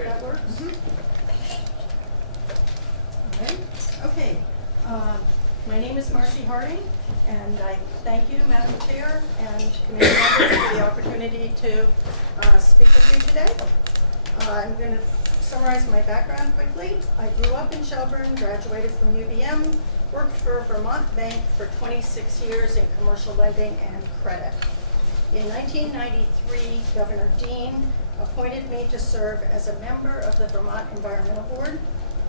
Great. That works? Okay. Okay. My name is Marcy Harding, and I thank you, Madam Chair, and committee members for the opportunity to speak with you today. I'm going to summarize my background quickly. I grew up in Shelburne, graduated from UVM, worked for Vermont Bank for 26 years in commercial lending and credit. In 1993, Governor Dean appointed me to serve as a member of the Vermont Environmental Board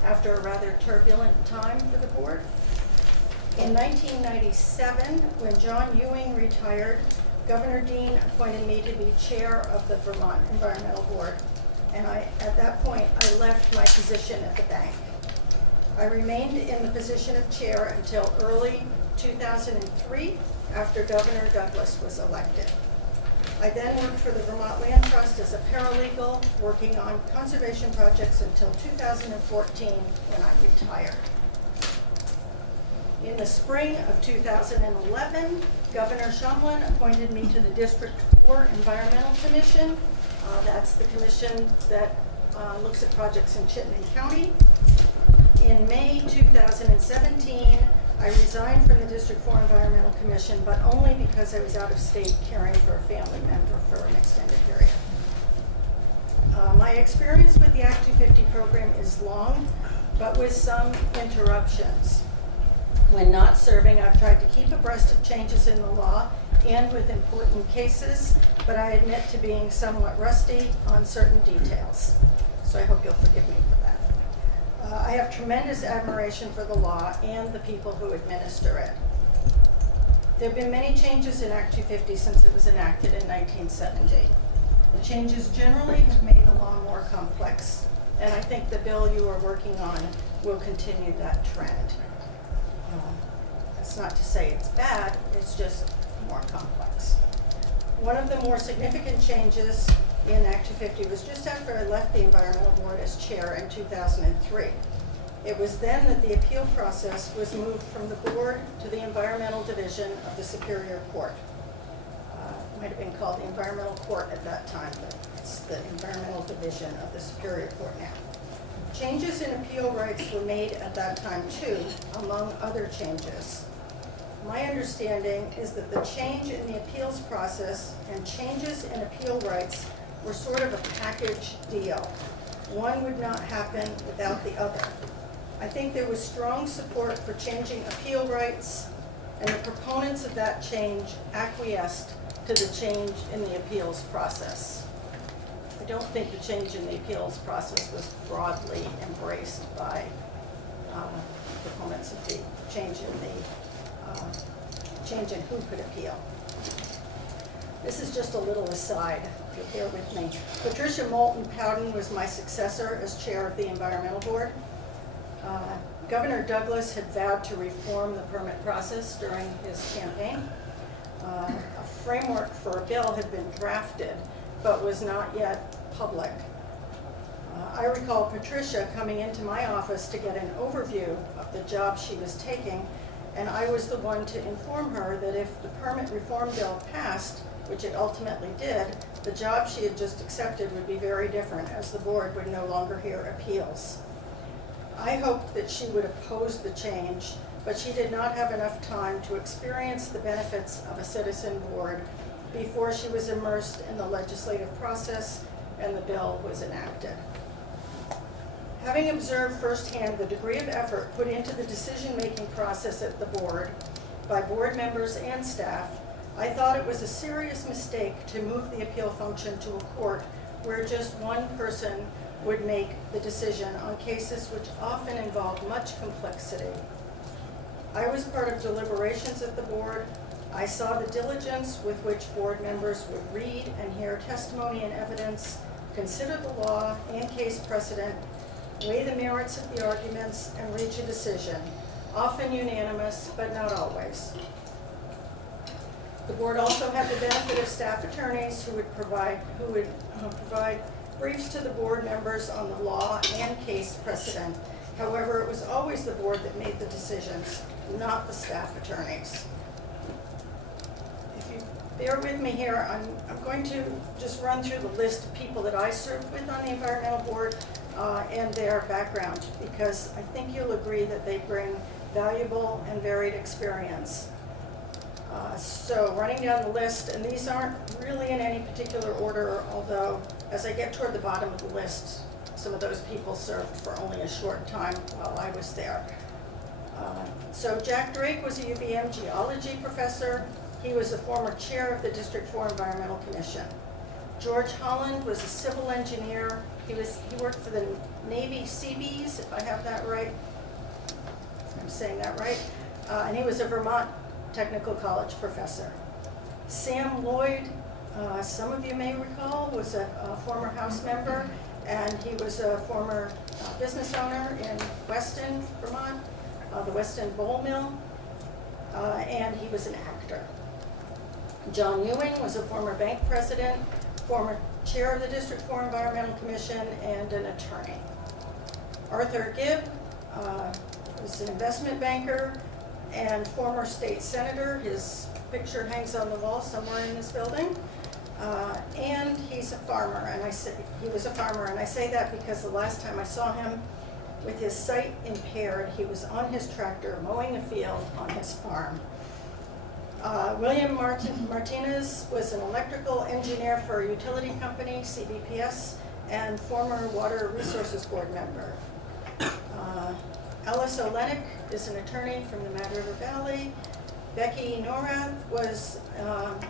after a rather turbulent time for the board. In 1997, when John Ewing retired, Governor Dean appointed me to be chair of the Vermont Environmental Board. And at that point, I left my position at the bank. I remained in the position of chair until early 2003, after Governor Douglas was elected. I then worked for the Vermont Land Trust as a paralegal, working on conservation projects until 2014, when I retired. In the spring of 2011, Governor Shumlin appointed me to the District 4 Environmental Commission. That's the commission that looks at projects in Chittenden County. In May 2017, I resigned from the District 4 Environmental Commission, but only because I was out of state caring for a family member for an extended period. My experience with the Act 250 program is long, but with some interruptions. When not serving, I've tried to keep abreast of changes in the law and with important cases, but I admit to being somewhat rusty on certain details. So I hope you'll forgive me for that. I have tremendous admiration for the law and the people who administer it. There have been many changes in Act 250 since it was enacted in 1970. The changes generally have made the law more complex, and I think the bill you are working on will continue that trend. That's not to say it's bad, it's just more complex. One of the more significant changes in Act 250 was just after I left the Environmental Board as chair in 2003. It was then that the appeal process was moved from the board to the Environmental Division of the Superior Court. It might have been called the Environmental Court at that time, but it's the Environmental Division of the Superior Court now. Changes in appeal rights were made at that time too, among other changes. My understanding is that the change in the appeals process and changes in appeal rights were sort of a package deal. One would not happen without the other. I think there was strong support for changing appeal rights, and the proponents of that change acquiesced to the change in the appeals process. I don't think the change in the appeals process was broadly embraced by proponents of the change in who could appeal. This is just a little aside, if you'll bear with me. Patricia Moulton Powden was my successor as chair of the Environmental Board. Governor Douglas had vowed to reform the permit process during his campaign. A framework for a bill had been drafted, but was not yet public. I recall Patricia coming into my office to get an overview of the job she was taking, and I was the one to inform her that if the permit reform bill passed, which it ultimately did, the job she had just accepted would be very different, as the board would no longer hear appeals. I hoped that she would oppose the change, but she did not have enough time to experience the benefits of a citizen board before she was immersed in the legislative process and the bill was enacted. Having observed firsthand the degree of effort put into the decision-making process at the board by board members and staff, I thought it was a serious mistake to move the appeal function to a court where just one person would make the decision on cases which often involve much complexity. I was part of deliberations at the board. I saw the diligence with which board members would read and hear testimony and evidence, consider the law and case precedent, weigh the merits of the arguments, and reach a decision, often unanimous, but not always. The board also had the benefit of staff attorneys who would provide briefs to the board members on the law and case precedent. However, it was always the board that made the decisions, not the staff attorneys. If you bear with me here. I'm going to just run through the list of people that I served with on the environmental board and their background, because I think you'll agree that they bring valuable and varied experience. So running down the list, and these aren't really in any particular order, although as I get toward the bottom of the list, some of those people served for only a short time while I was there. So Jack Drake was a UVM geology professor. He was a former chair of the District 4 Environmental Commission. George Holland was a civil engineer. He worked for the Navy Seabees, if I have that right. I'm saying that right. And he was a Vermont Technical College professor. Sam Lloyd, some of you may recall, was a former House member, and he was a former business owner in Weston, Vermont, the Weston Bowl Mill, and he was an actor. John Ewing was a former bank president, former chair of the District 4 Environmental Commission, and an attorney. Arthur Gibb was an investment banker and former state senator. His picture hangs on the wall somewhere in this building. And he's a farmer, and he was a farmer, and I say that because the last time I saw him with his sight impaired, he was on his tractor mowing a field on his farm. William Martinez was an electrical engineer for a utility company, CBPS, and former Water Resources Board member. Alice Olenek is an attorney from the Mad River Valley. Becky Norath was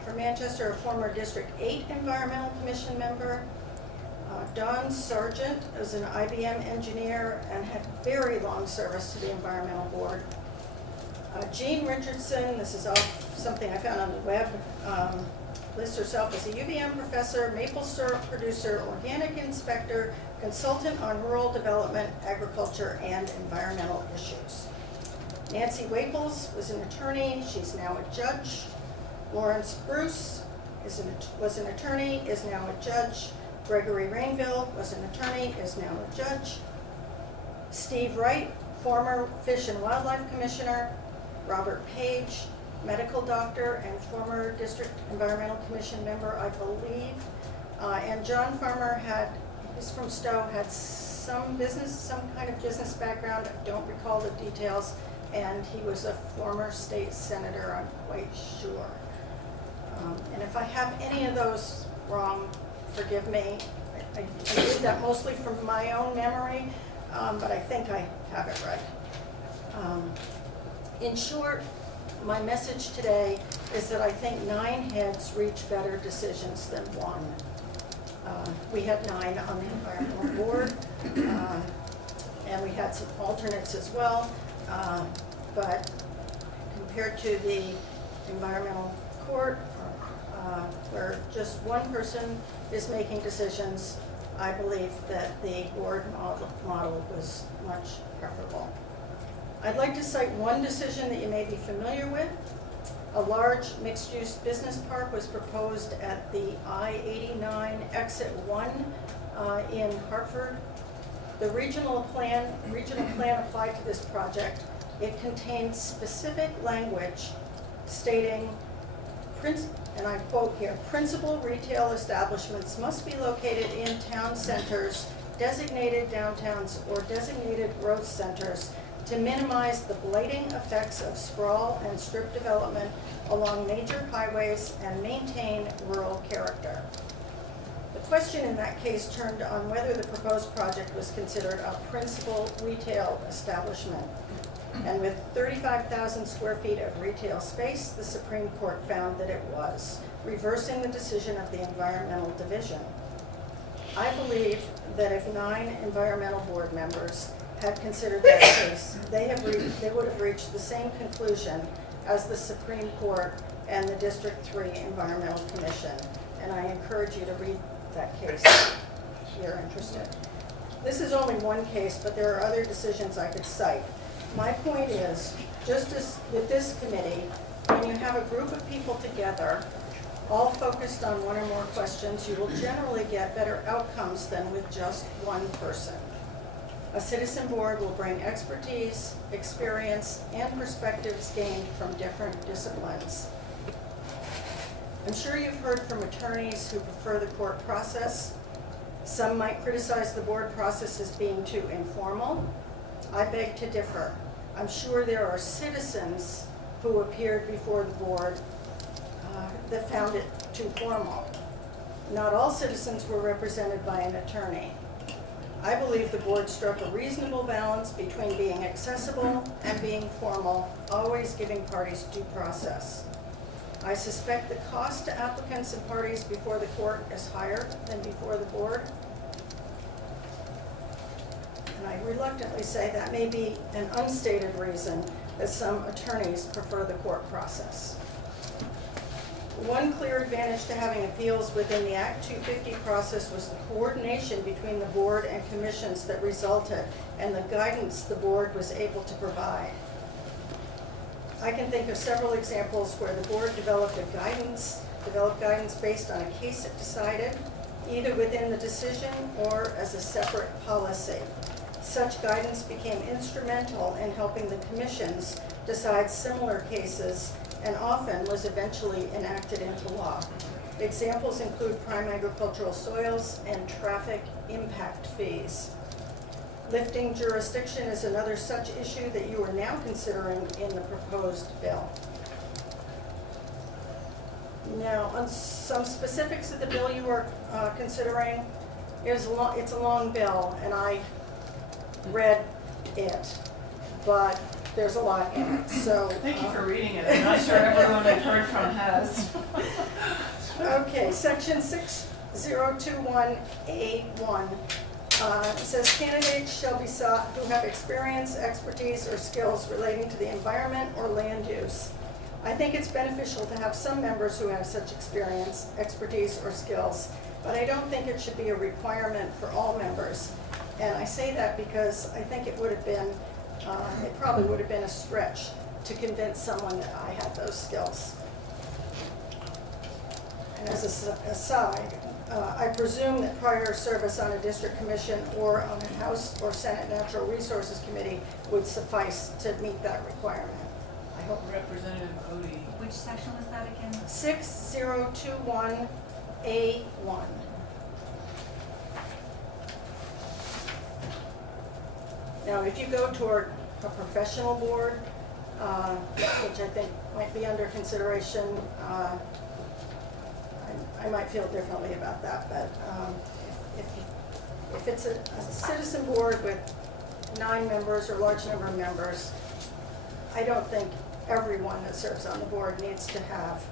from Manchester, a former District 8 Environmental Commission member. Don Sargent was an IBM engineer and had very long service to the Environmental Board. Jean Richardson, this is all something I found on the web, lists herself as a UVM professor, maple syrup producer, organic inspector, consultant on rural development, agriculture, and environmental issues. Nancy Waples was an attorney. She's now a judge. Lawrence Bruce was an attorney, is now a judge. Gregory Rainville was an attorney, is now a judge. Steve Wright, former Fish and Wildlife Commissioner. Robert Page, medical doctor and former District Environmental Commission member, I believe. And John Farmer he's from Stowe, had some kind of business background. I don't recall the details. And he was a former state senator, I'm quite sure. And if I have any of those wrong, forgive me. I did that mostly from my own memory, but I think I have it right. In short, my message today is that I think 9 heads reach better decisions than 1. We had 9 on the environmental board, and we had some alternates as well. But compared to the environmental court, where just one person is making decisions, I believe that the board model was much preferable. I'd like to cite one decision that you may be familiar with. A large mixed-use business park was proposed at the I-89 exit 1 in Hartford. The regional plan applied to this project. It contained specific language stating, and I quote here, principal retail establishments must be located in town centers, designated downtowns, or designated growth centers to minimize the blighting effects of sprawl and strip development along major highways and maintain rural character. The question in that case turned on whether the proposed project was considered a principal retail establishment. And with 35,000 square feet of retail space, the Supreme Court found that it was, reversing the decision of the Environmental Division. I believe that if 9 environmental board members had considered that case, they would have reached the same conclusion as the Supreme Court and the District 3 Environmental Commission. And I encourage you to read that case if you're interested. This is only one case, but there are other decisions I could cite. My point is, just as with this committee, when you have a group of people together, all focused on one or more questions, you will generally get better outcomes than with just one person. A citizen board will bring expertise, experience, and perspectives gained from different disciplines. I'm sure you've heard from attorneys who prefer the court process. Some might criticize the board process as being too informal. I beg to differ. I'm sure there are citizens who appeared before the board that found it too formal. Not all citizens were represented by an attorney. I believe the board struck a reasonable balance between being accessible and being formal, always giving parties due process. I suspect the cost to applicants and parties before the court is higher than before the board. And I reluctantly say that may be an unstated reason that some attorneys prefer the court process. One clear advantage to having appeals within the Act 250 process was the coordination between the board and commissions that resulted and the guidance the board was able to provide. I can think of several examples where the board developed guidance based on a case it decided, either within the decision or as a separate policy. Such guidance became instrumental in helping the commissions decide similar cases and often was eventually enacted into law. Examples include prime agricultural soils and traffic impact fees. Lifting jurisdiction is another such issue that you are now considering in the proposed bill. Now, on some specifics of the bill you are considering, it's a long bill, and I read it, but there's a lot in it, so. Thank you for reading it. I'm not sure everyone I've heard from has. Okay, section 6021A1 says candidates shall be sought who have experience, expertise, or skills relating to the environment or land use. I think it's beneficial to have some members who have such experience, expertise, or skills, but I don't think it should be a requirement for all members. And I say that because I think it would have been it probably would have been a stretch to convince someone that I had those skills. And as an aside, I presume that prior service on a district commission or on a House or Senate Natural Resources Committee would suffice to meet that requirement. I hope. Representative Odie. Which section was that again? 6021A1. Now, if you go toward a professional board, which I think might be under consideration, I might feel differently about that, but if it's a citizen board with 9 members or large number of members, I don't think everyone that serves on the board needs to have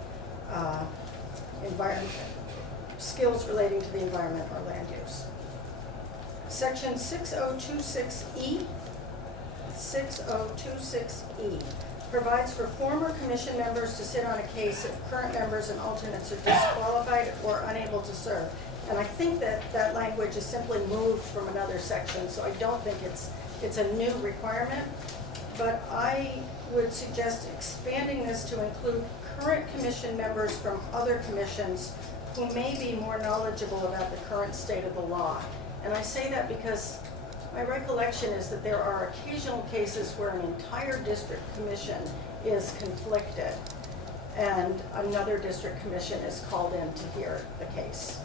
skills relating to the environment or land use. Section 6026E provides for former commission members to sit on a case if current members and alternates are disqualified or unable to serve. And I think that that language is simply moved from another section, so I don't think it's a new requirement. But I would suggest expanding this to include current commission members from other commissions who may be more knowledgeable about the current state of the law. And I say that because my recollection is that there are occasional cases where an entire district commission is conflicted and another district commission is called in to hear the case.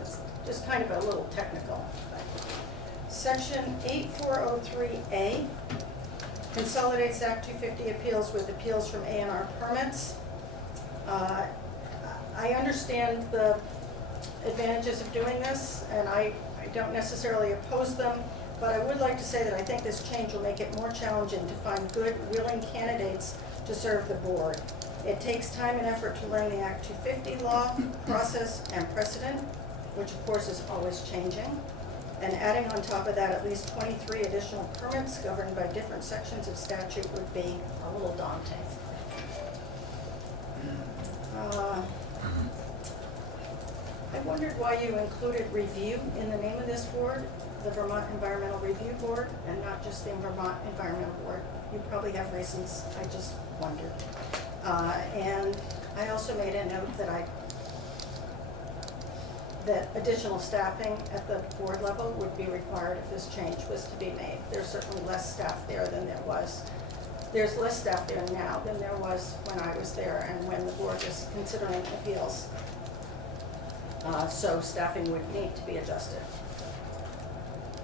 It's just kind of a little technical thing. Section 8403A consolidates Act 250 appeals with appeals from A&R permits. I understand the advantages of doing this, and I don't necessarily oppose them, but I would like to say that I think this change will make it more challenging to find good, willing candidates to serve the board. It takes time and effort to learn the Act 250 law, process, and precedent, which of course is always changing. And adding on top of that at least 23 additional permits governed by different sections of statute would be a little daunting. I wondered why you included review in the name of this board, the Vermont Environmental Review Board, and not just the Vermont Environmental Board. You probably have reasons, I just wondered. And I also made a note that additional staffing at the board level would be required if this change was to be made. There's certainly less staff there than there was There's less staff there now than there was when I was there and when the board was considering appeals. So staffing would need to be adjusted.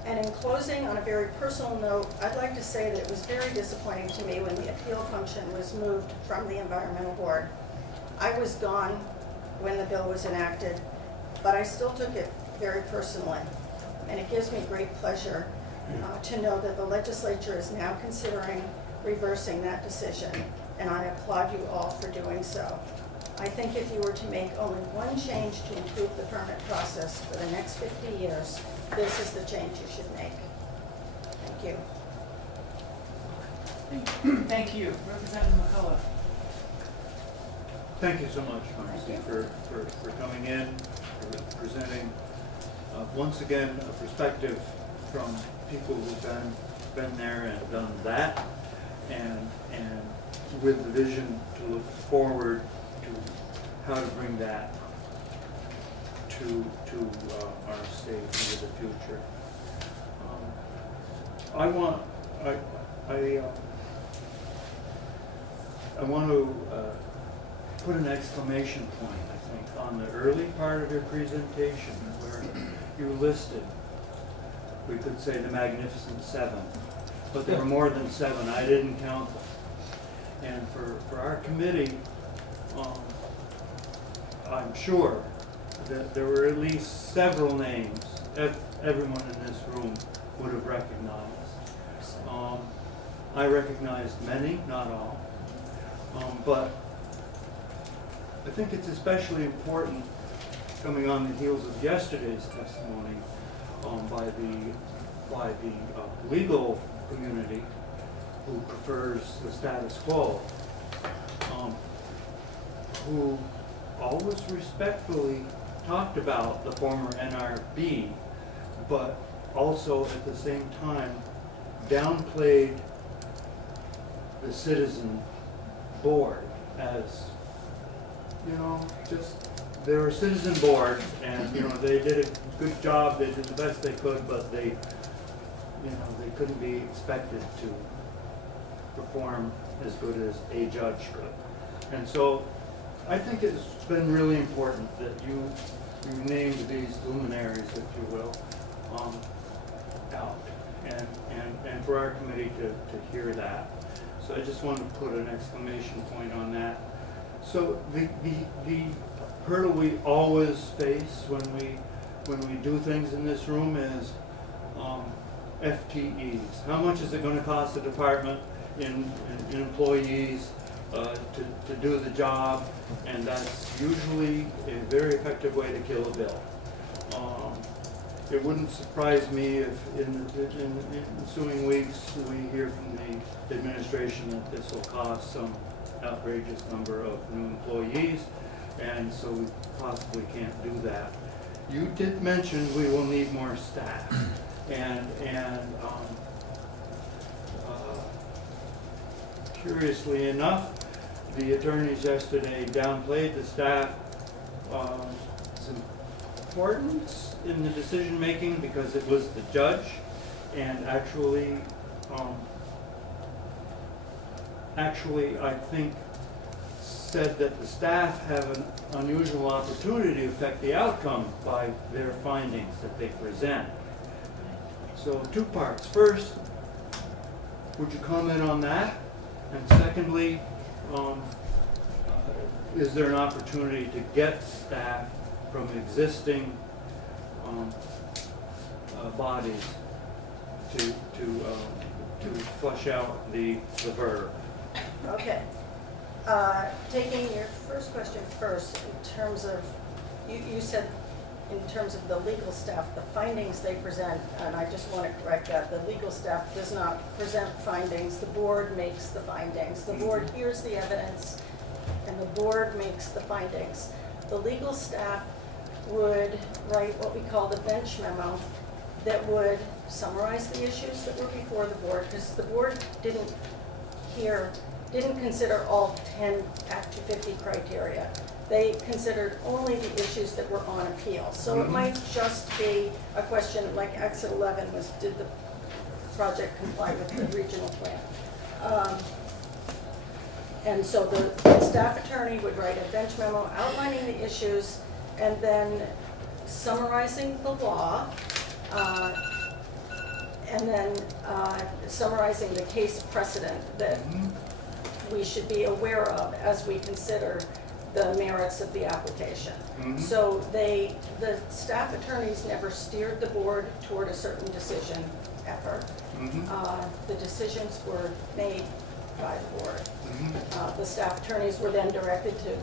And in closing, on a very personal note, I'd like to say that it was very disappointing to me when the appeal function was moved from the environmental board. I was gone when the bill was enacted, but I still took it very personally. And it gives me great pleasure to know that the legislature is now considering reversing that decision, and I applaud you all for doing so. I think if you were to make only one change to improve the permit process for the next 50 years, this is the change you should make. Thank you. Thank you. Representative McCullough. Thank you so much, Marcy, for coming in, for presenting, once again, a perspective from people who've been there and done that, and with the vision to look forward to how to bring that to our state into the future. I want to put an exclamation point, I think, on the early part of your presentation where you listed, we could say the Magnificent Seven, but there were more than seven. I didn't count them. And for our committee, I'm sure that there were at least several names everyone in this room would have recognized. I recognized many, not all, but I think it's especially important, coming on the heels of yesterday's testimony by the legal community who prefers the status quo, who always respectfully talked about the former NRB, but also at the same time downplayed the citizen board as, just, they were a citizen board, and, they did a good job, they did the best they could, but they couldn't be expected to perform as good as a judge could. And so I think it's been really important that you named these luminaries, if you will, out, and for our committee to hear that. So I just wanted to put an exclamation point on that. So the hurdle we always face when we do things in this room is FTEs. How much is it going to cost the department in employees to do the job? And that's usually a very effective way to kill a bill. It wouldn't surprise me if in ensuing weeks we hear from the administration that this will cost some outrageous number of new employees, and so we possibly can't do that. You did mention we will need more staff, and curiously enough, the attorneys yesterday downplayed the staff's importance in the decision making because it was the judge, and actually I think said that the staff have an unusual opportunity to affect the outcome by their findings that they present. So two parts. First, would you comment on that? And secondly, is there an opportunity to get staff from existing bodies to flush out the verb? Okay. Taking your first question first, in terms of, you said in terms of the legal staff, the findings they present, and I just want to correct that. The legal staff does not present findings. The board makes the findings. The board hears the evidence, and the board makes the findings. The legal staff would write what we call the bench memo that would summarize the issues that were before the board, because the board didn't consider all 10 Act 250 criteria. They considered only the issues that were on appeal. So it might just be a question like Exit 11 was, did the project comply with the regional plan? And so the staff attorney would write a bench memo outlining the issues and then summarizing the law, and then summarizing the case precedent that we should be aware of as we consider the merits of the application. So the staff attorneys never steered the board toward a certain decision ever. The decisions were made by the board. The staff attorneys were then directed to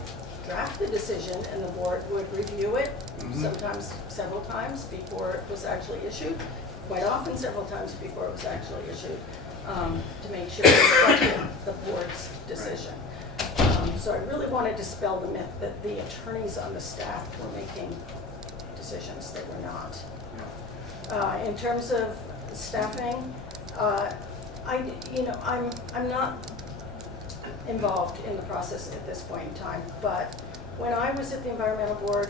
draft the decision, and the board would review it, sometimes several times before it was actually issued, quite often several times before it was actually issued, to make sure it reflected the board's decision. So I really want to dispel the myth that the attorneys on the staff were making decisions. They were not. In terms of staffing, I'm not involved in the process at this point in time, but when I was at the environmental board,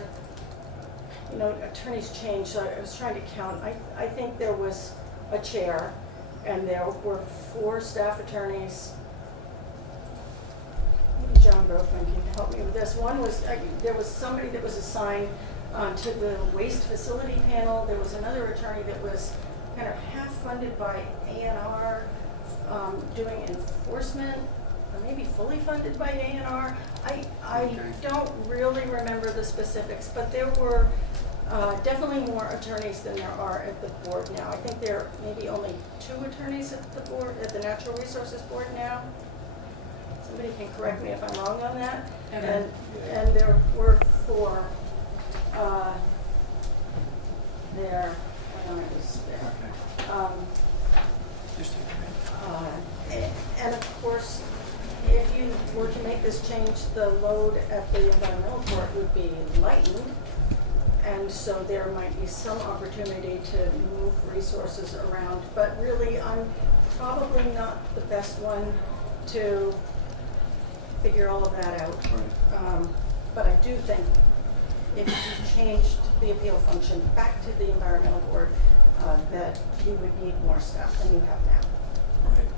attorneys changed, so I was trying to count. I think there was a chair, and there were 4 staff attorneys. Maybe John Groveman can help me with this. One was, there was somebody that was assigned to the waste facility panel. There was another attorney that was kind of half funded by A&R, doing enforcement, or maybe fully funded by A&R. I don't really remember the specifics, but there were definitely more attorneys than there are at the board now. I think there are maybe only 2 attorneys at the board, at the Natural Resources Board now. Somebody can correct me if I'm wrong on that. And there were 4 there when I was there. And of course, if you were to make this change, the load at the environmental court would be lightened. And so there might be some opportunity to move resources around. But really, I'm probably not the best one to figure all of that out. But I do think if you changed the appeal function back to the environmental board, that you would need more staff than you have now. Right.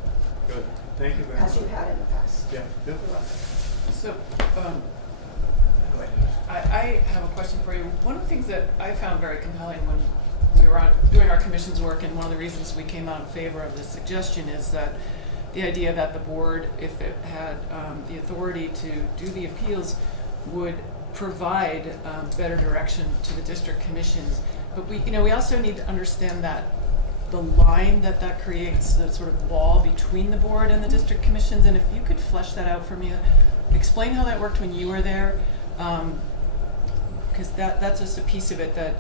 Good. Thank you very much. As you had in the past. Yeah. Yep. You're welcome. So, I have a question for you. One of the things that I found very compelling when we were doing our commission's work, and one of the reasons we came out in favor of this suggestion, is that the idea that the board, if it had the authority to do the appeals, would provide better direction to the district commissions. But we also need to understand that the line that creates, the sort of wall between the board and the district commissions. And if you could flesh that out for me, explain how that worked when you were there, because that's just a piece of it that,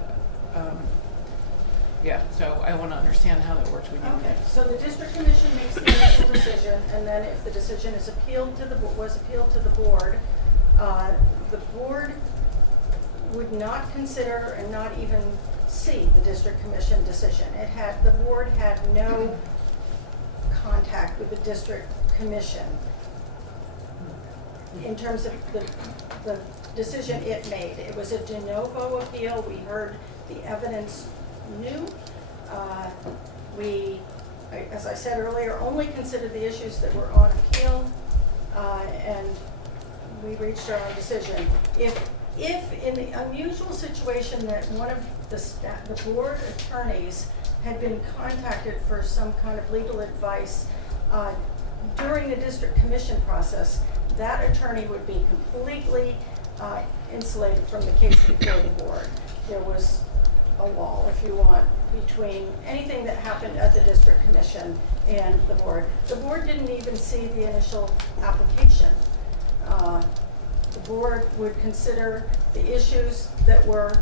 so I want to understand how that worked when you were Okay, there. so the district commission makes the initial decision, and then if the decision is appealed to the board, the board would not consider and not even see the district commission decision. The board had no contact with the district commission in terms of the decision it made. It was a de novo appeal. We heard the evidence new. We, as I said earlier, only considered the issues that were on appeal, and we reached our own decision. If in the unusual situation that one of the board attorneys had been contacted for some kind of legal advice during the district commission process, that attorney would be completely insulated from the case before the board. There was a wall, if you want, between anything that happened at the district commission and the board. The board didn't even see the initial application. The board would consider the issues that were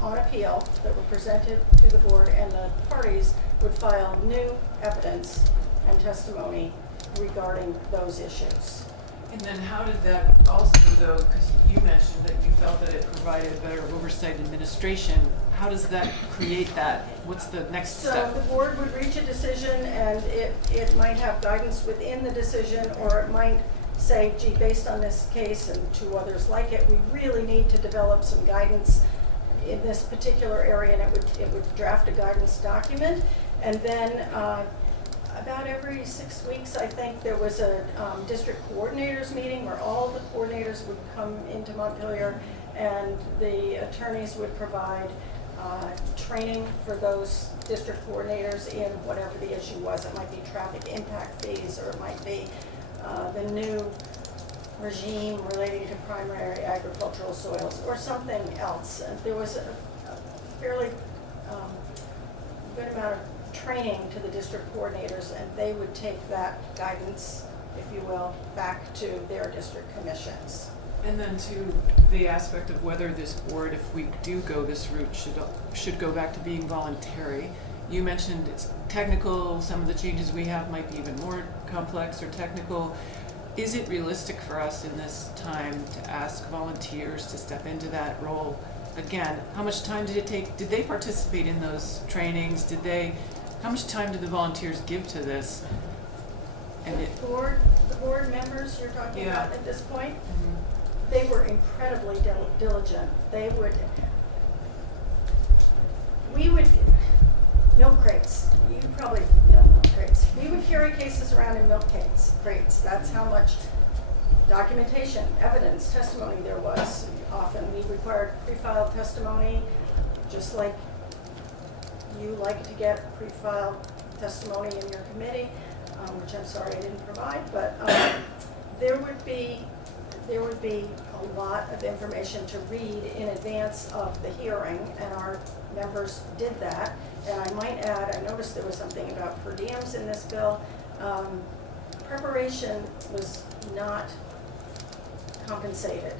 on appeal, that were presented to the board, and the parties would file new evidence and testimony regarding those issues. And then how did that also, though, because you mentioned that you felt that it provided better oversight administration, how does that create that? What's the next step? So the board would reach a decision, and it might have guidance within the decision, or it might say, gee, based on this case and 2 others like it, we really need to develop some guidance in this particular area, and it would draft a guidance document. And then about every 6 weeks, I think, there was a district coordinators meeting where all the coordinators would come into Montpelier and the attorneys would provide training for those district coordinators in whatever the issue was. It might be traffic impact fees, or it might be the new regime relating to primary agricultural soils, or something else. And there was a fairly good amount of training to the district coordinators, and they would take that guidance, if you will, back to their district commissions. And then to the aspect of whether this board, if we do go this route, should go back to being voluntary. You mentioned it's technical, some of the changes we have might be even more complex or technical. Is it realistic for us in this time to ask volunteers to step into that role? Again, how much time did it take? Did they participate in those trainings? How much time did the volunteers give to this? And The board members you're talking Yeah. about at this point, Mhm. they were incredibly diligent. We would, milk crates, you probably know milk crates. We would carry cases around in milk crates. That's how much documentation, evidence, testimony there was. Often we required pre-filed testimony, just like you like to get pre-filed testimony in your committee, which I'm sorry I didn't provide, but there would be a lot of information to read in advance of the hearing, and our members did that. And I might add, I noticed there was something about per diems in this bill. Preparation was not compensated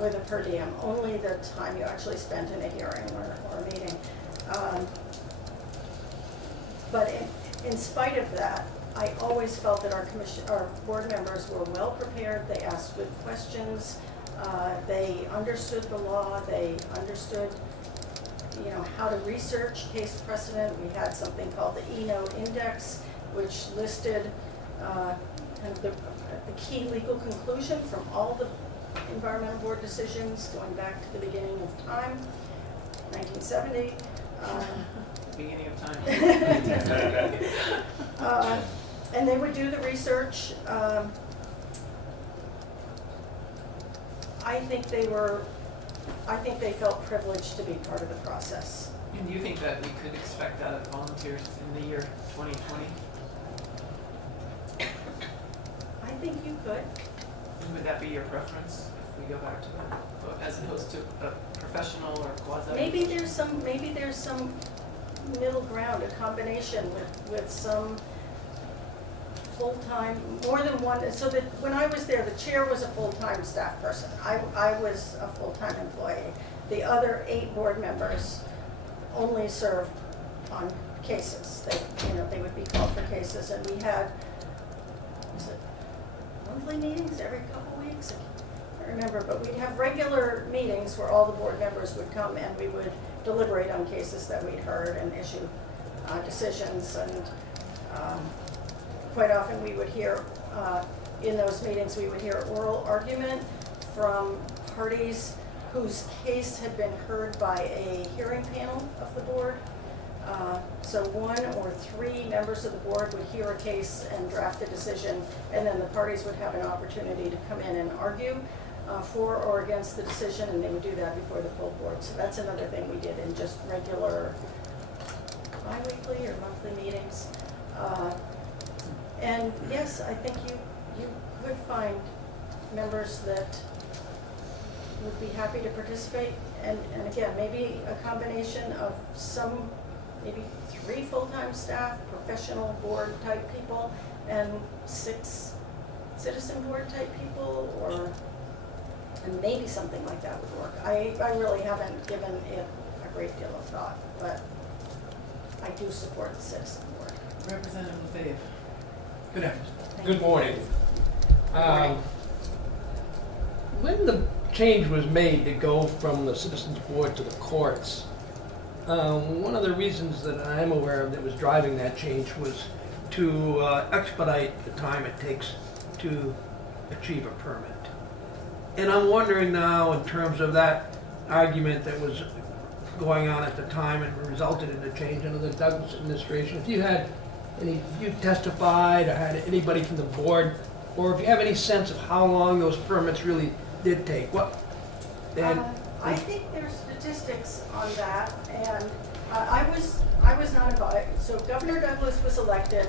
with a per diem, only the time you actually spent in a hearing or a meeting. But in spite of that, I always felt that our board members were well prepared. They asked good questions. They understood the law. They understood, how to research case precedent. We had something called the E-Note Index, which listed kind of the key legal conclusion from all the environmental board decisions going back to the beginning of time, 1970. Beginning of time. And they would do the research. I think they felt privileged to be part of the process. And do you think that we could expect that of volunteers in the year 2020? I think you could. Would that be your preference if we go back to that, as opposed to a professional or quasi? Maybe there's some middle ground, a combination with some full-time, more than one, so that when I was there, the chair was a full-time staff person. I was a full-time employee. The other 8 board members only served on cases. They would be called for cases, and we had, was it monthly meetings every couple weeks? I can't remember, but we'd have regular meetings where all the board members would come and we would deliberate on cases that we'd heard and issue decisions. And quite often we would hear, in those meetings, we would hear oral argument from parties whose case had been heard by a hearing panel of the board. So 1 or 3 members of the board would hear a case and draft a decision, and then the parties would have an opportunity to come in and argue for or against the decision, and they would do that before the full board. So that's another thing we did in just regular bi-weekly or monthly meetings. And yes, I think you could find members that would be happy to participate, and again, maybe a combination of maybe 3 full-time staff, professional board type people, and 6 citizen board type people, and maybe something like that would work. I really haven't given it a great deal of thought, but I do support the citizen board. Representative LaFave. Good afternoon. Thank Good you. morning. morning. When the change was made to go from the Citizens Board to the courts, one of the reasons that I'm aware of that was driving that change was to expedite the time it takes to achieve a permit. And I'm wondering now, in terms of that argument that was going on at the time and resulted in the change under the Douglas administration, if you had you testified, or had anybody from the board, or if you have any sense of how long those permits really did take, what? And I think there's statistics on that, and I was not involved. So Governor Douglas was elected.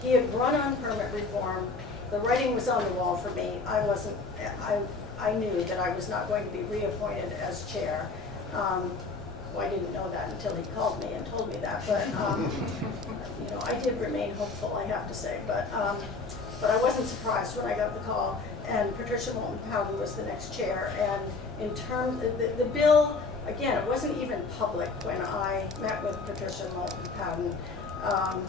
He had run on permit reform. The writing was on the wall for me. I knew that I was not going to be reappointed as chair. Well, I didn't know that until he called me and told me that, but, you know, I did remain hopeful, I have to say, but I wasn't surprised when I got the call, and Patricia Moulton Powell was the next chair, and in terms, the bill, again, it wasn't even public when I met with Patricia Moulton Powell.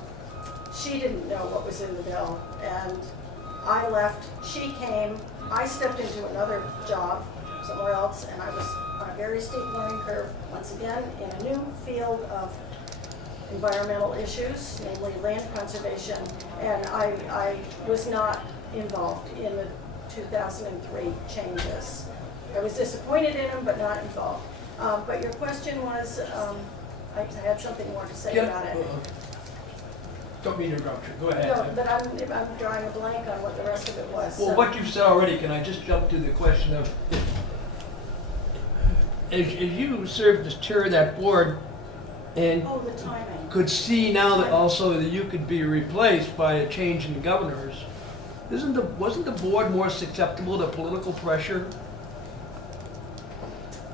She didn't know what was in the bill, and I left, she came, I stepped into another job somewhere else, and I was on a very steep learning curve, once again, in a new field of environmental issues, namely land conservation, and I was not involved in the 2003 changes. I was disappointed in them, but not involved. But your question was, I had something more to say about it. Don't mean to interrupt you, go ahead. No, but I'm drawing a blank on what the rest of it was. Well, so. what you've said already, can I just jump to the question of, if you served as chair of that board and Oh, the timing. could see now that also that you could be replaced by a change in governors, wasn't the board more susceptible to political pressure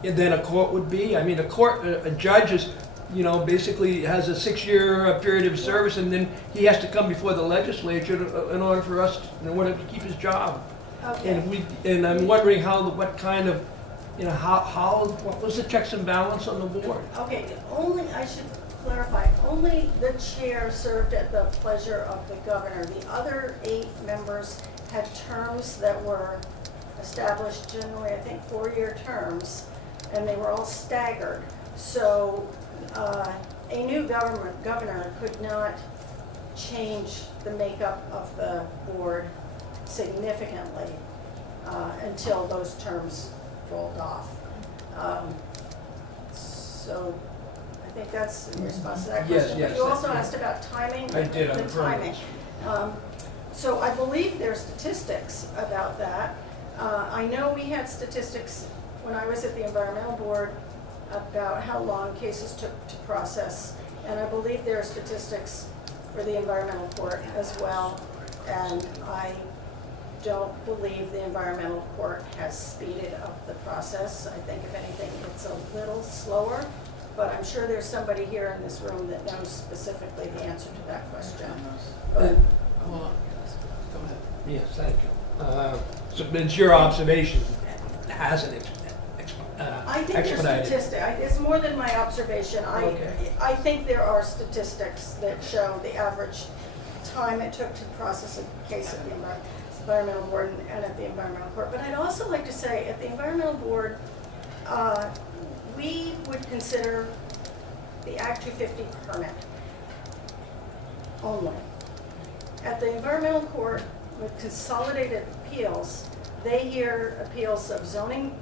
than a court would be? I mean, a judge is, you know, basically has a 6-year period of service, and then he has to come before the legislature in order to keep his job. Okay. And I'm wondering what kind of, you know, what was the checks and balance on the board? Okay, I should clarify, only the chair served at the pleasure of the governor. The other 8 members had terms that were established, generally, I think, 4-year terms, and they were all staggered. So a new governor could not change the makeup of the board significantly until those terms rolled off. So I think that's in response to that question. Yes, But you also asked about timing. I did, on The the timing. permits. So I believe there's statistics about that. I know we had statistics when I was at the environmental board about how long cases took to process. And I believe there are statistics for the environmental court as well. And I don't believe the environmental court has speeded up the process. I think if anything, it's a little slower, but I'm sure there's somebody here in this room that knows specifically the answer to that question. But Hold on. Go ahead. Yes, thank you. So it's your observation, hasn't I think there's expedited? statistics, it's more than my observation. Okay. I think there are statistics that show the average time it took to process a case at the environmental board and at the environmental court. But I'd also like to say, at the environmental board, we would consider the Act 250 permit only. At the environmental court, with consolidated appeals, they hear appeals of zoning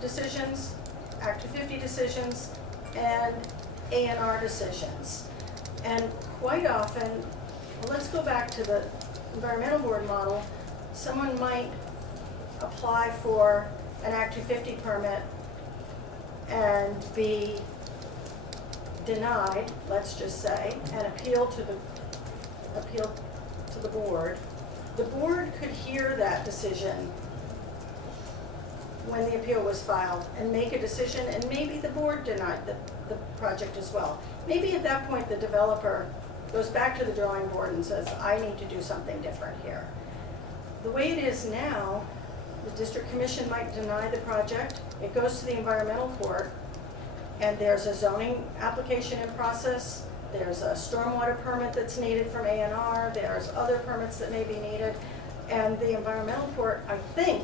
decisions, Act 250 decisions, and A&R decisions. And quite often, well, let's go back to the environmental board model. Someone might apply for an Act 250 permit and be denied, let's just say, and appeal to the board. The board could hear that decision when the appeal was filed and make a decision, and maybe the board denied the project as well. Maybe at that point the developer goes back to the drawing board and says, I need to do something different here. The way it is now, the district commission might deny the project, it goes to the environmental court, and there's a zoning application in process, there's a stormwater permit that's needed from A&R, there's other permits that may be needed, and the environmental court, I think,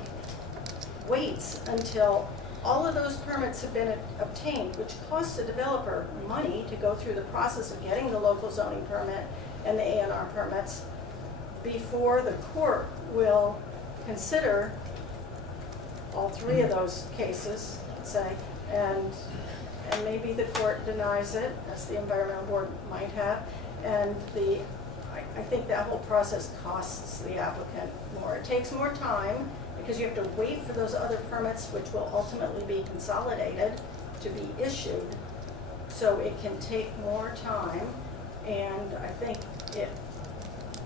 waits until all of those permits have been obtained, which costs the developer money to go through the process of getting the local zoning permit and the A&R permits, before the court will consider all 3 of those cases, let's say, and maybe the court denies it, as the environmental board might have, and the I think that whole process costs the applicant more. It takes more time because you have to wait for those other permits, which will ultimately be consolidated, to be issued. So it can take more time, and I think it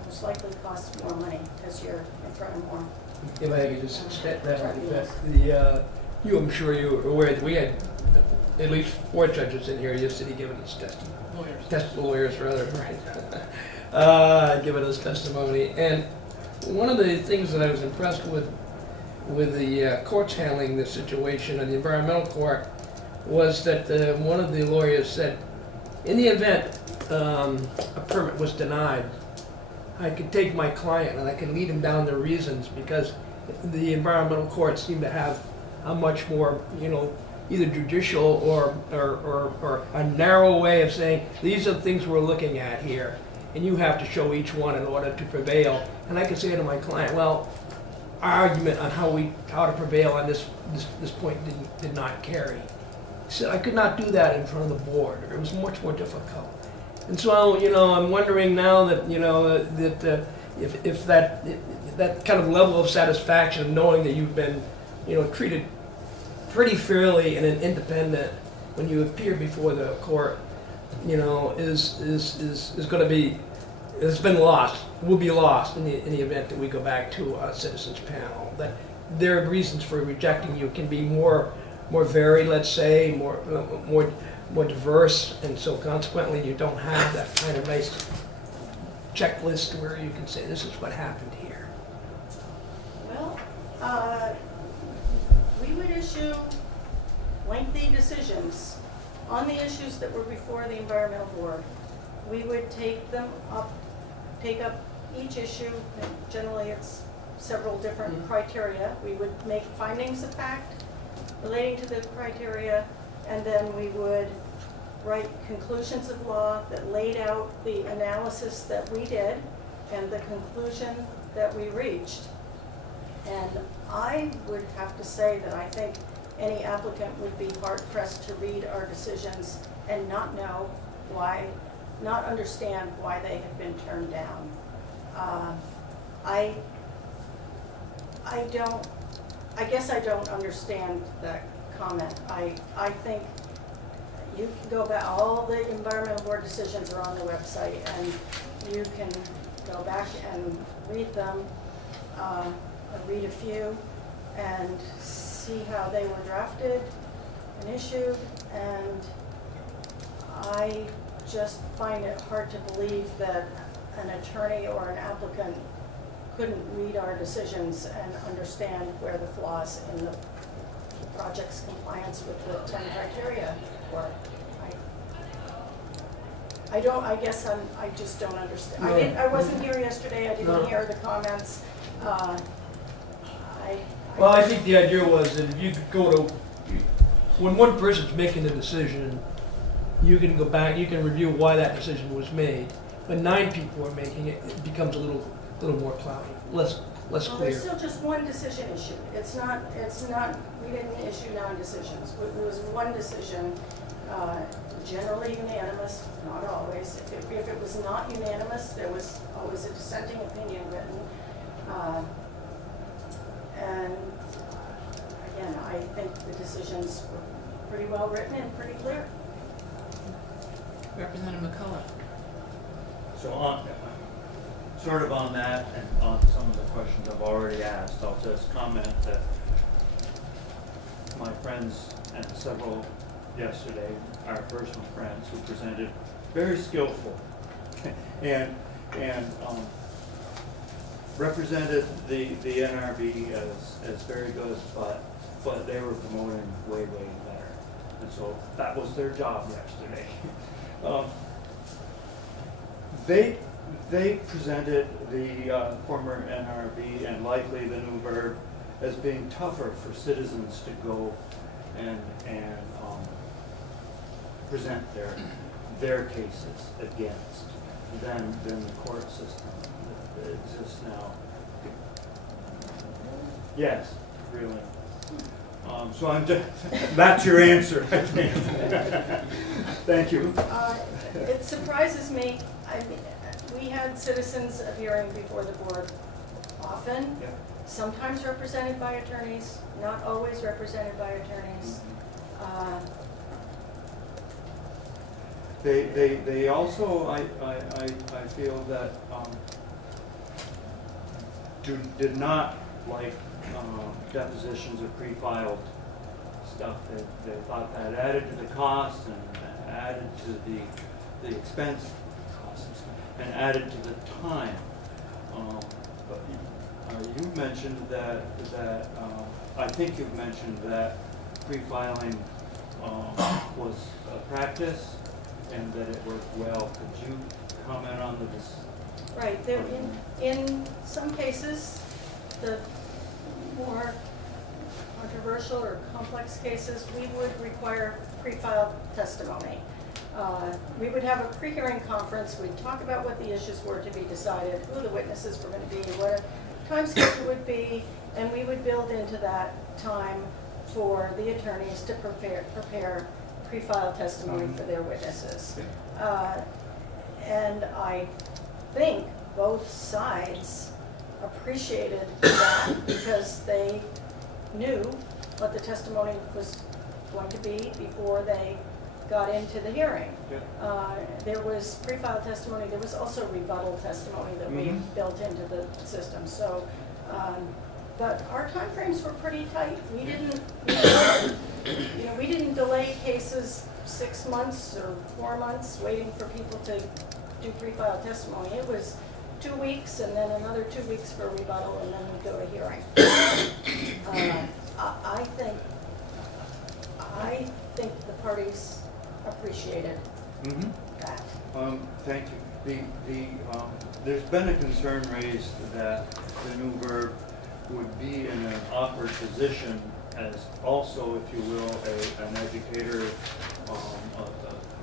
most likely costs more money because you're in front of more. If I could just state that, I'm sure you were aware that we had at least 4 judges in here yesterday giving us testimony. Lawyers rather, right? Giving us testimony. And one of the things that I was impressed with the courts handling this situation and the environmental court was that one of the lawyers said, in the event a permit was denied, I could take my client and I can lead him down the reasons, because the environmental courts seem to have a much more, either judicial or a narrow way of saying, these are the things we're looking at here, and you have to show each one in order to prevail. And I can say to my client, well, our argument on how to prevail on this point did not carry. He said, I could not do that in front of the board. It was much more difficult. And so, I'm wondering now that, if that kind of level of satisfaction, knowing that you've been, treated pretty fairly and independent when you appear before the court, is going to be, it's been lost, will be lost in the event that we go back to a citizens panel. That their reasons for rejecting you can be more varied, let's say, more diverse, and so consequently you don't have that kind of nice checklist where you can say this is what happened here. Well, we would issue lengthy decisions on the issues that were before the environmental board. We would take up each issue, and generally it's several different criteria. We would make findings of fact relating to the criteria, and then we would write conclusions of law that laid out the analysis that we did and the conclusion that we reached. And I would have to say that I think any applicant would be hard-pressed to read our decisions and not understand why they have been turned down. I guess I don't understand that comment. I think you can go back, all the environmental board decisions are on the website, and you can go back and read them, read a few, and see how they were drafted and issued. And I just find it hard to believe that an attorney or an applicant couldn't read our decisions and understand where the flaws in the project's compliance with the 10 criteria were. I guess I just don't understand. I wasn't here yesterday, I didn't hear the comments. Well, I think the idea was that if you could go to, when one person's making a decision, you can go back, you can review why that decision was made. When 9 people are making it, it becomes a little more cloudy, less Well, clear. there's still just one decision issued. It's not, we didn't issue 9 decisions. It was one decision, generally unanimous, not always. If it was not unanimous, there was always a dissenting opinion written. And again, I think the decisions were pretty well written and pretty clear. Representative McCullough. So sort of on that and on some of the questions I've already asked, I'll just comment that my friends and several yesterday, our personal friends who presented, very skillful and represented the NRB as very good, but they were promoting way better. And so that was their job yesterday. They presented the former NRB and likely the new verb as being tougher for citizens to go and present their cases against than the court system that exists now. Yes, really. So I'm just, that's your answer, I think. Thank you. It surprises me. we had citizens appearing before the board often, Yeah. sometimes represented by attorneys, not always represented by attorneys. They also, I feel that, did not like, depositions of pre-filed stuff. They thought that added to the cost and added to the expense, and added to the time. But you mentioned that, I think you've mentioned that pre-filing, was a practice and that it worked well. Could you comment on this? Right, there, in some cases, the more controversial or complex cases, we would require pre-filed testimony. We would have a pre-hearing conference, we'd talk about what the issues were to be decided, who the witnesses were gonna be, what a time schedule would be, and we would build into that time for the attorneys to prepare pre-filed testimony for their witnesses. And I think both sides appreciated that because they knew what the testimony was going to be before they got into the hearing. There was pre-filed testimony, there was also rebuttal testimony that we built into the system. So, but our timeframes were pretty tight. We didn't, we didn't delay cases 6 months or 4 months waiting for people to do pre-filed testimony. It was 2 weeks and then another 2 weeks for rebuttal and then we'd go to hearing. I think the parties appreciated that. Thank you. There's been a concern raised that the new verb would be in an awkward position as also, if you will, an educator,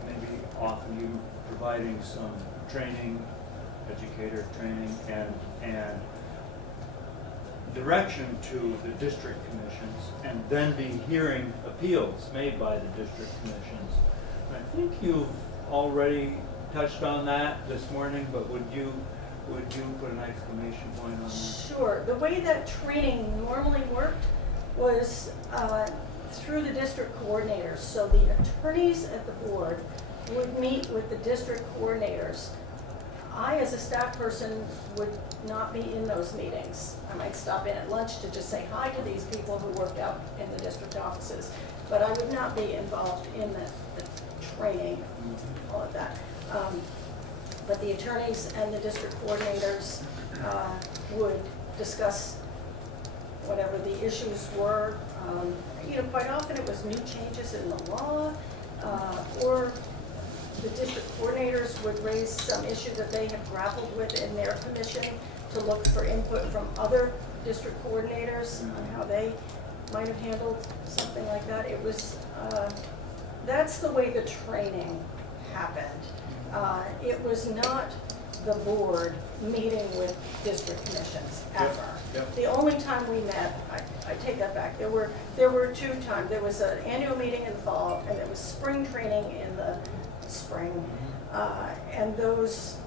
maybe often you providing some training, educator training, and direction to the district commissions, and then be hearing appeals made by the district commissions. I think you've already touched on that this morning, but would you put an exclamation point on that? Sure. The way that training normally worked was through the district coordinators. So the attorneys at the board would meet with the district coordinators. I, as a staff person, would not be in those meetings. I might stop in at lunch to just say hi to these people who worked out in the district offices, but I would not be involved in the training, all of that. But the attorneys and the district coordinators would discuss whatever the issues were. Quite often it was new changes in the law, or the district coordinators would raise some issue that they had grappled with in their commission to look for input from other district coordinators on how they might have handled something like that. It was, that's the way the training happened. It was not the board meeting with district commissions, ever. Yep. The only time we met, I take that back, there were 2 times. There was an annual meeting in the fall, and there was spring training in the spring. And those,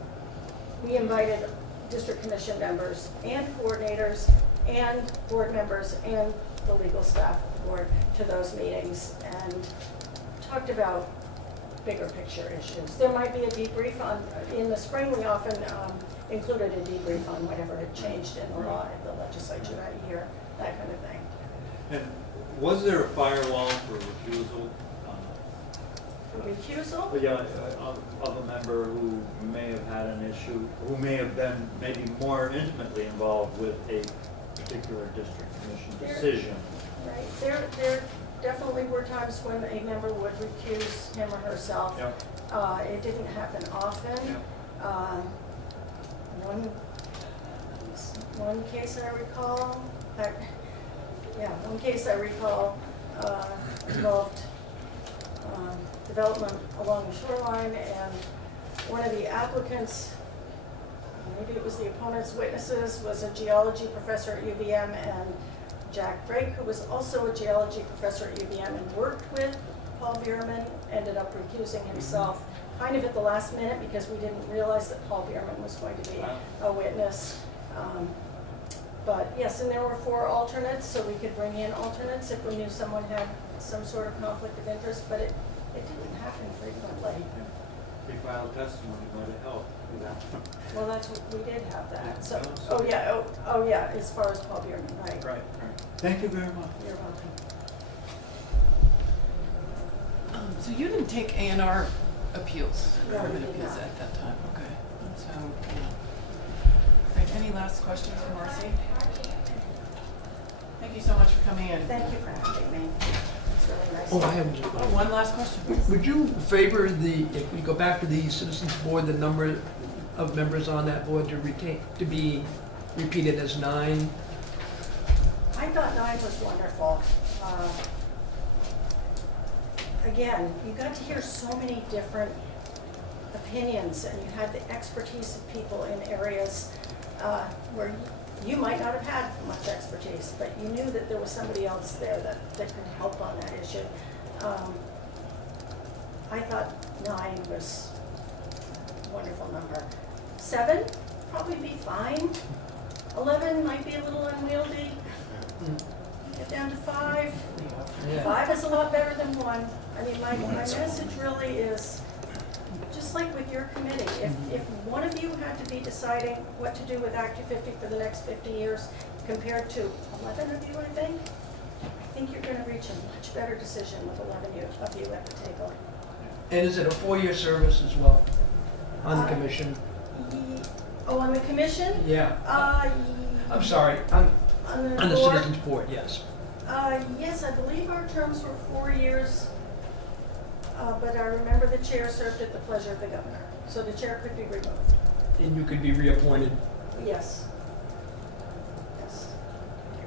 we invited district commission members and coordinators and board members and the legal staff of the board to those meetings and talked about bigger picture issues. There might be a debrief on, in the spring we often included a debrief on whatever had changed in the law in the legislature that year, that kind of thing. And was there a firewall for refusal? Recusal? Yeah, of a member who may have had an issue, who may have been maybe more intimately involved with a particular district commission decision. Right, there definitely were times when a member would recuse him or herself. Yep. It didn't happen often. Yep. One case I recall, involved development along the shoreline, and one of the applicants, maybe it was the opponent's witnesses, was a geology professor at UVM, and Jack Drake, who was also a geology professor at UVM and worked with Paul Bierman ended up recusing himself, kind of at the last minute, because we didn't realize that Paul Bierman was going to be a witness. But yes, and there were 4 alternates, so we could bring in alternates if we knew someone had some sort of conflict of interest, but it didn't happen frequently. They filed testimony, might have helped with that. Well, that's what, we did have that, so, Yeah. oh yeah, as far as Paul Bierman, right. Right. Thank you very much. You're welcome. So you didn't take A&R appeals, No, we permit did appeals not. at that time, okay. And so, yeah. Right, any last questions for Marcy? Thank you so much for coming in. Thank you for having me. It's really nice. Oh, I have, Oh, one last question. would you favor if we go back to the Citizens Board, the number of members on that board to be repeated as 9? I thought 9 was wonderful. Again, you got to hear so many different opinions, and you had the expertise of people in areas where you might not have had much expertise, but you knew that there was somebody else there that could help on that issue. I thought 9 was a wonderful number. 7, probably be fine. 11 might be a little unwieldy. Get down to 5. Yeah. 5 is a lot better than 1. I mean, my message really is, just like with your committee, if one of you had to be deciding what to do with Act 250 for the next 50 years, compared to 11 of you, I think you're going to reach a much better decision with 11 of you at the table. And is it a 4-year service as well on the commission? Oh, on the commission? Yeah. I'm Ye- sorry, on On the the board? Citizens Board, yes. Yes, I believe our terms were 4 years, but I remember the chair served at the pleasure of the governor, so the chair could be removed. And you could be reappointed. Yes. Yes.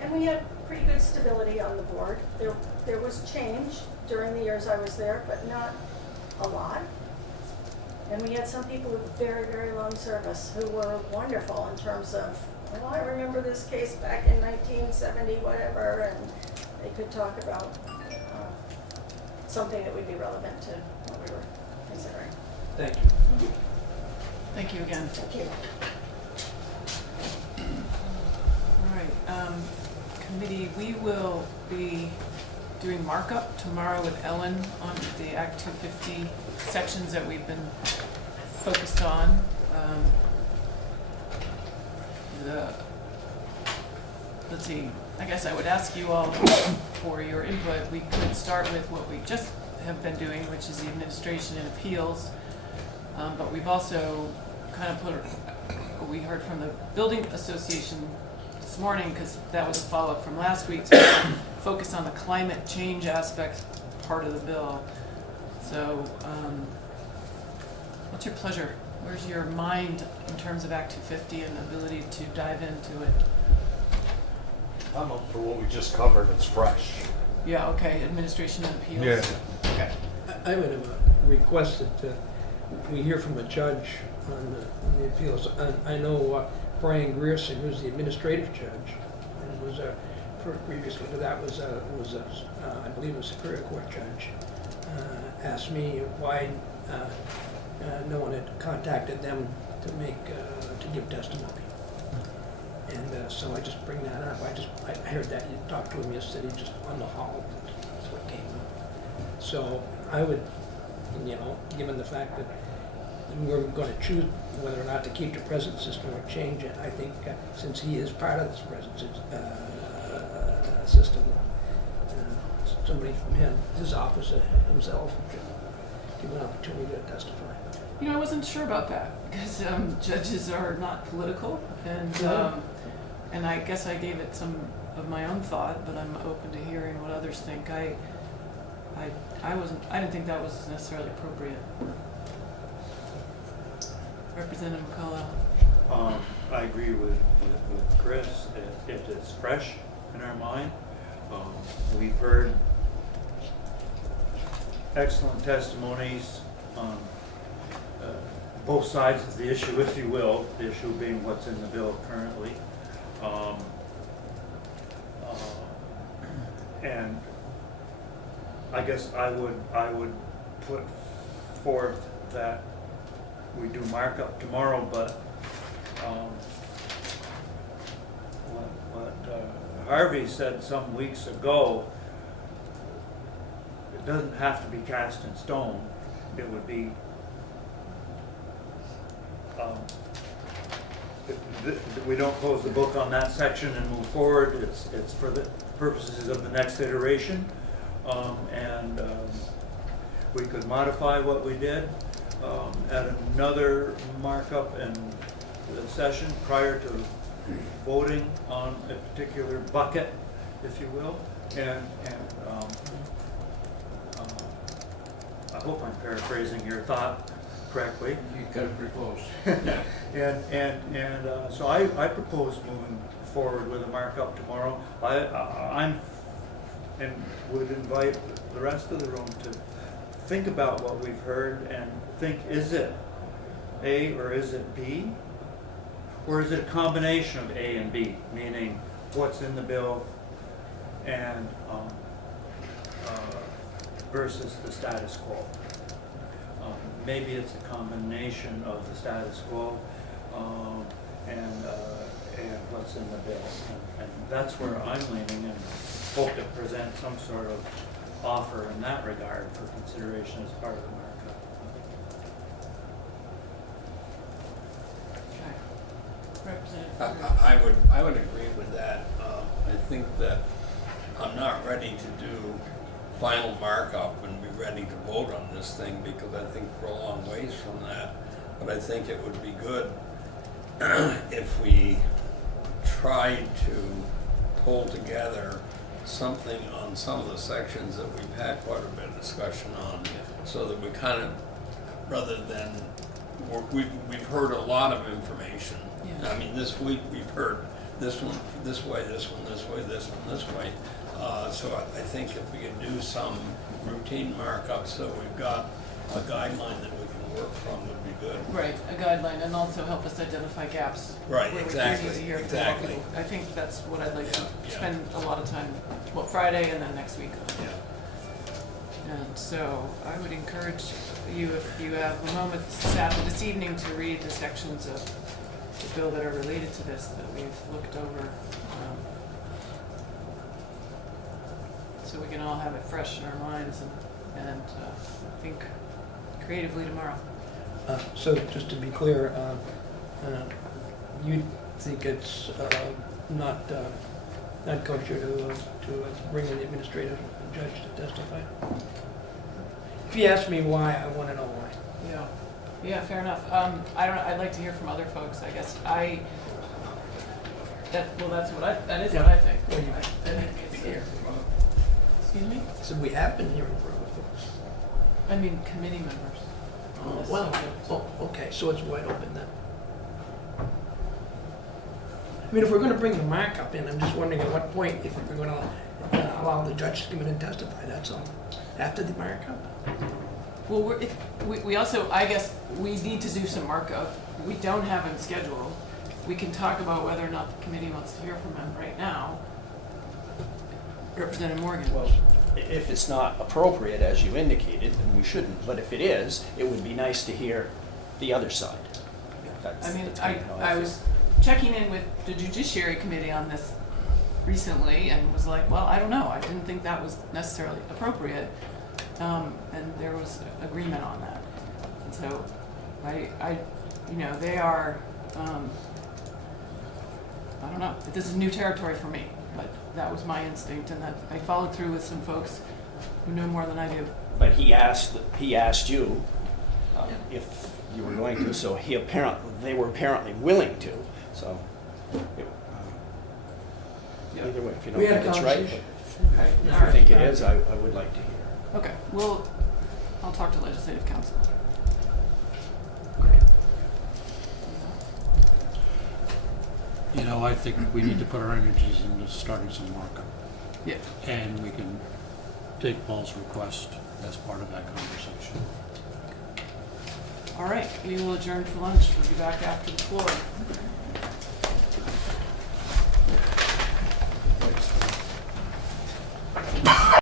And we had pretty good stability on the board. There was change during the years I was there, but not a lot. And we had some people with very, very long service who were wonderful in terms of, well, I remember this case back in 1970, whatever, and they could talk about something that would be relevant to what we were considering. Thank you. Thank you again. Thank you. All right, committee, we will be doing markup tomorrow with Ellen on the Act 250 sections that we've been focused on. Let's see, I guess I would ask you all for your input. We could start with what we just have been doing, which is the administration and appeals. But we've also kind of we heard from the Building Association this morning, because that was a follow-up from last week, so focus on the climate change aspect part of the bill. So, what's your pleasure? Where's your mind in terms of Act 250 and the ability to dive into it? I'm up for what we just covered, it's fresh. Yeah, okay, administration and appeals? Yeah. Okay. I would have requested that we hear from a judge on the appeals. I know Brian Grierson, who's the administrative judge, and was previously to that was I believe a Superior Court judge, asked me why no one had contacted them to give testimony. And so I just bring that up. I heard that you talked to him yesterday, just on the hall. That's what came up. So I would, given the fact that we're going to choose whether or not to keep the present system or change it, I think since he is part of this present system, somebody from his office himself should give an opportunity to testify. I wasn't sure about that, because judges are not political, and I guess I gave it some of my own thought, but I'm open to hearing what others think. I didn't think that was necessarily appropriate. Representative McCullough. I agree with Chris. If it's fresh in our mind, we've heard excellent testimonies on both sides of the issue, if you will, the issue being what's in the bill currently. And I guess I would put forth that we do markup tomorrow, but what Harvey said some weeks ago, it doesn't have to be cast in stone. It would be, we don't close the book on that section and move forward. It's for the purposes of the next iteration. We could modify what we did at another markup and session prior to voting on a particular bucket, if you will. I hope I'm paraphrasing your thought correctly. You got it pretty close. So I propose moving forward with a markup tomorrow. I'm and would invite the rest of the room to think about what we've heard and think, is it A or is it B? Or is it a combination of A and B, meaning what's in the bill and versus the status quo? Maybe it's a combination of the status quo and what's in the bill. And that's where I'm leaning, and hope to present some sort of offer in that regard for consideration as part of the markup. Okay. Representative. I would agree with that. I think that I'm not ready to do final markup and be ready to vote on this thing, because I think we're a long ways from that. But I think it would be good if we tried to pull together something on some of the sections that we've had quite a bit of discussion on, so that we kind of, rather than, we've heard a lot of information. Yeah. I mean, this week we've heard this one this way, this one this way, this one this way. So I think if we could do some routine markup, so we've got a guideline that we can work from, would be good. Right, a guideline, and also help us identify gaps. Right, where exactly, we need to hear from exactly. people. I think that's what I'd like to Yeah. spend a lot of time, well, Friday and then next week. Yeah. And so I would encourage you, if you have a moment this evening, to read the sections of the bill that are related to this that we've looked over. So we can all have it fresh in our minds and think creatively tomorrow. So just to be clear, you think it's not kosher to bring in the administrative judge to testify? If you ask me why, I want to know why. Yeah, yeah, fair enough. I'd like to hear from other folks, I guess. That is what I think. Well, you- I think it's here. Excuse me? So we have been hearing from other folks. I mean, committee members. on this Well, subject. okay, so it's wide open then. I mean, if we're gonna bring the markup in, I'm just wondering at what point, if we're gonna allow the judge to come in and testify, that's all. After the markup? Well, we also, I guess, we need to do some markup. We don't have him scheduled. We can talk about whether or not the committee wants to hear from him right now. Representative Morgan. Well, if it's not appropriate, as you indicated, then we shouldn't. But if it is, it would be nice to hear the other side. That's kind of how I feel. was checking in with the Judiciary Committee on this recently and was like, well, I don't know. I didn't think that was necessarily appropriate. And there was agreement on that. And so they are, I don't know, this is new territory for me, but that was my instinct, and that I followed through with some folks who know more than I do. But he asked you if you were going to, so they were apparently willing to. So either way, if you don't We had a think it's right, conversation. but Okay, if all you right. think it is, I would like to hear. Okay, well, I'll talk to Legislative Council. You know, I think we need to put our energies into starting some markup. Yeah. And we can take Paul's request as part of that conversation. All right, we will adjourn for lunch. We'll be back after the floor.